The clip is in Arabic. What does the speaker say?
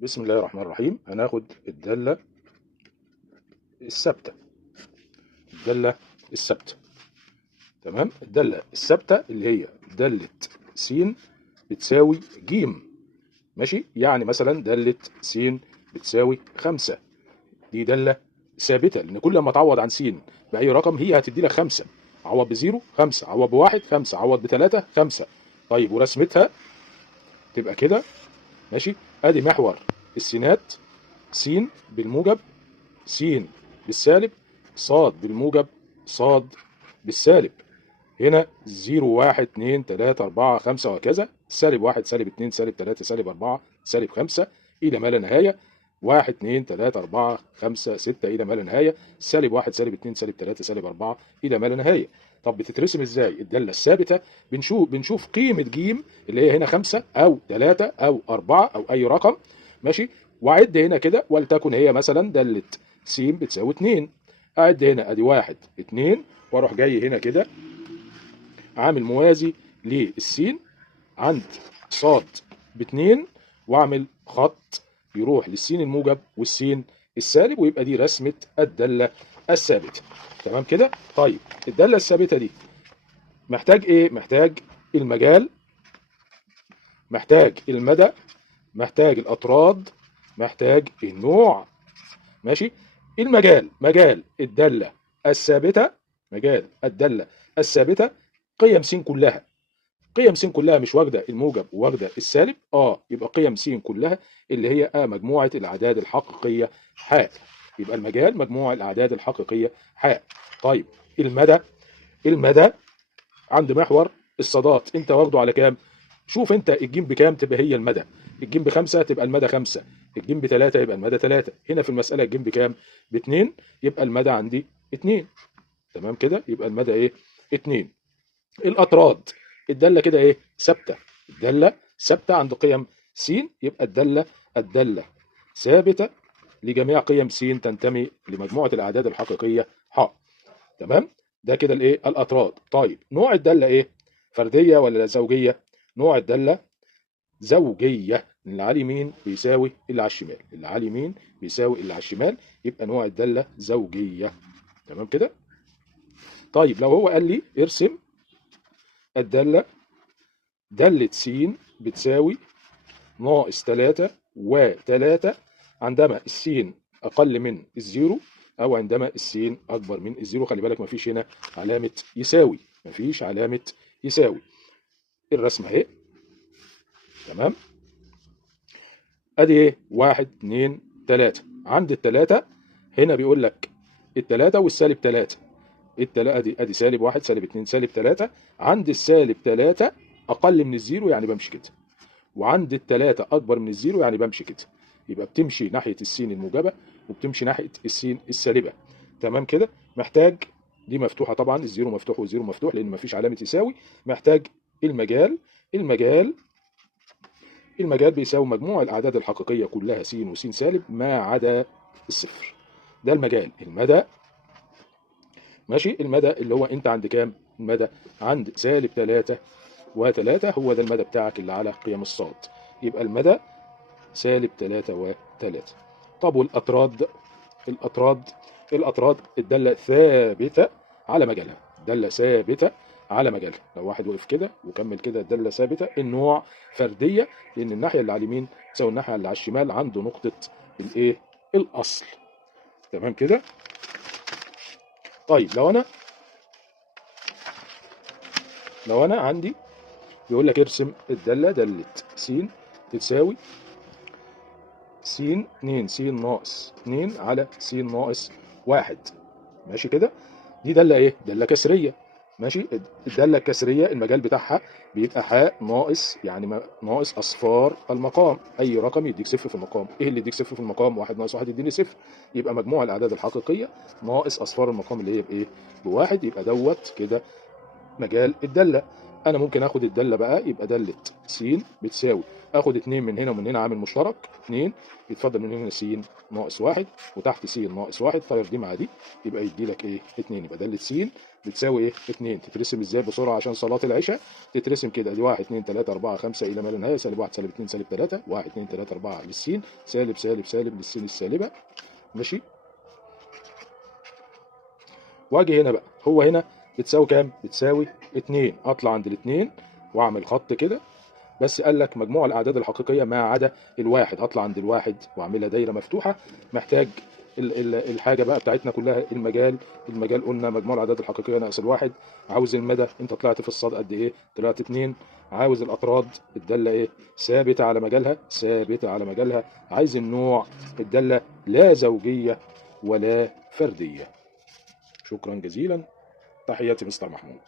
بسم الله الرحمن الرحيم. هناخد الدالة الثابتة. الدالة الثابتة. تمام. الدالة الثابتة اللي هي دالة س بتساوي ج. ماشي، يعني مثلا دالة س بتساوي 5. دي دالة ثابتة، لأن كل ما تعوض عن س بأي رقم هي هتدي لك 5. عوض بزيرو 5، عوض بواحد 5، عوض بتلاتة 5. طيب ورسمتها تبقى كده. ماشي، ادي محور السينات. س بالموجب، س بالسالب، ص بالموجب، ص بالسالب. هنا 0 1 2 3 4 5 وهكذا. سالب 1 سالب 2 سالب 3 سالب 4 سالب 5 إلى ما لا نهاية. 1 2 3 4 5 6 إلى ما لا نهاية. سالب 1 سالب 2 سالب 3 سالب 4 إلى ما لا نهاية. طب بتترسم ازاي الدالة الثابتة؟ بنشوف قيمة ج اللي هي هنا 5 أو 3 أو 4 أو أي رقم. ماشي، وأعد هنا كده ولتكن هي مثلا دالة س بتساوي 2. أعد هنا أدي 1 2 وأروح جاي هنا كده عامل موازي للسين عند صاد باتنين، واعمل خط يروح للسين الموجب والسين السالب، ويبقى دي رسمة الدالة الثابتة. تمام كده. طيب الدالة الثابتة دي محتاج ايه؟ محتاج المجال، محتاج المدى، محتاج الاطراد، محتاج النوع. ماشي. المجال، مجال الدالة الثابتة، مجال الدالة الثابتة قيم س كلها. قيم س كلها مش واخده الموجب وواخده السالب، يبقى قيم س كلها اللي هي مجموعه الاعداد الحقيقيه حاء. يبقى المجال مجموع الاعداد الحقيقيه حاء. طيب المدى، المدى عند محور الصادات انت واخده على كام؟ شوف انت الجيم بكام تبقى هي المدى. الجيم بخمسة تبقى المدى 5. الجيم بثلاثة يبقى المدى 3. هنا في المسألة الجيم بكام؟ باتنين، يبقى المدى عندي 2. تمام كده، يبقى المدى ايه؟ 2. الاطراد، الداله كده ايه؟ ثابته. الداله ثابته عند قيم س، يبقى الداله ثابته لجميع قيم س تنتمي لمجموعه الاعداد الحقيقيه ح. تمام. ده كده الايه؟ الاطراد. طيب نوع الداله ايه؟ فرديه ولا زوجيه؟ نوع الداله زوجيه. اللي على اليمين بيساوي اللي على الشمال، اللي على اليمين بيساوي اللي على الشمال، يبقى نوع الداله زوجيه. تمام كده. طيب لو هو قال لي ارسم الداله دالة س بتساوي ناقص 3 و3 عندما السين أقل من الزيرو أو عندما السين أكبر من الزيرو. خلي بالك مفيش هنا علامة يساوي، مفيش علامة يساوي. الرسمة أهي. تمام. أدي إيه؟ 1 2 3. عند التلاتة هنا بيقول لك التلاتة والسالب 3. أدي سالب 1 سالب 2 سالب 3. عند السالب 3 أقل من الزيرو يعني بمشي كده، وعند التلاتة أكبر من الزيرو يعني بمشي كده. يبقى بتمشي ناحية السين الموجبة وبتمشي ناحية السين السالبة. تمام كده. محتاج، دي مفتوحة طبعا، الزيرو مفتوح والزيرو مفتوح لأن مفيش علامة يساوي. محتاج المجال. المجال، المجال بيساوي مجموع الأعداد الحقيقية كلها س وس سالب ما عدا الصفر. ده المجال. المدى، ماشي، المدى اللي هو أنت عند كام؟ المدى عند سالب 3 و3، هو ده المدى بتاعك اللي على قيم الصاد. يبقى المدى سالب 3 و3. طب والأطراد؟ الأطراد، الأطراد الدالة ثابتة على مجالها. الدالة ثابتة على مجالها. لو واحد وقف كده وكمل كده، الدالة ثابتة. النوع فردية، لأن الناحية اللي على اليمين تساوي الناحية اللي على الشمال عنده نقطة الإيه؟ الأصل. تمام كده. طيب لو أنا عندي بيقول لك ارسم الدالة دالة س تساوي س 2 س ناقص 2 على س ناقص 1. ماشي كده. دي دالة ايه؟ دالة كسرية. ماشي. الدالة الكسرية المجال بتاعها بيبقى حاء ناقص، يعني ناقص أصفار المقام. أي رقم يديك صفر في المقام. إيه اللي يديك صفر في المقام؟ 1 ناقص 1 يديني صفر. يبقى مجموع الأعداد الحقيقية ناقص أصفار المقام اللي هي بإيه؟ بواحد. يبقى دوت كده مجال الدالة. انا ممكن اخد الداله بقى، يبقى داله س بتساوي، اخد 2 من هنا ومن هنا عامل مشترك 2، يتفضل من هنا س ناقص 1 وتحت س ناقص 1، طير دي مع دي يبقى يدي لك ايه 2. يبقى داله س بتساوي ايه 2. تترسم ازاي بسرعه عشان صلاه العشاء؟ تترسم كده، دي 1 2 3 4 5 الى ما لا نهايه، سالب 1 سالب 2 سالب 3، 1 2 3 4 للسين، سالب سالب سالب للسين السالبه. ماشي. واجي هنا بقى، هو هنا بتساوي كام؟ بتساوي 2. اطلع عند الاثنين واعمل خط كده، بس قال لك مجموع الاعداد الحقيقيه ما عدا الواحد. هطلع عند الواحد واعملها دايره مفتوحه. محتاج الحاجه بقى بتاعتنا كلها، المجال. المجال قلنا مجموع الاعداد الحقيقيه ناقص الواحد. عاوز المدى، انت طلعت في الصاد قد ايه؟ طلعت 2. عاوز الاطراد، الداله ايه؟ ثابته على مجالها، ثابته على مجالها. عايز النوع، الداله لا زوجيه ولا فرديه. شكرا جزيلا. تحياتي مستر محمود.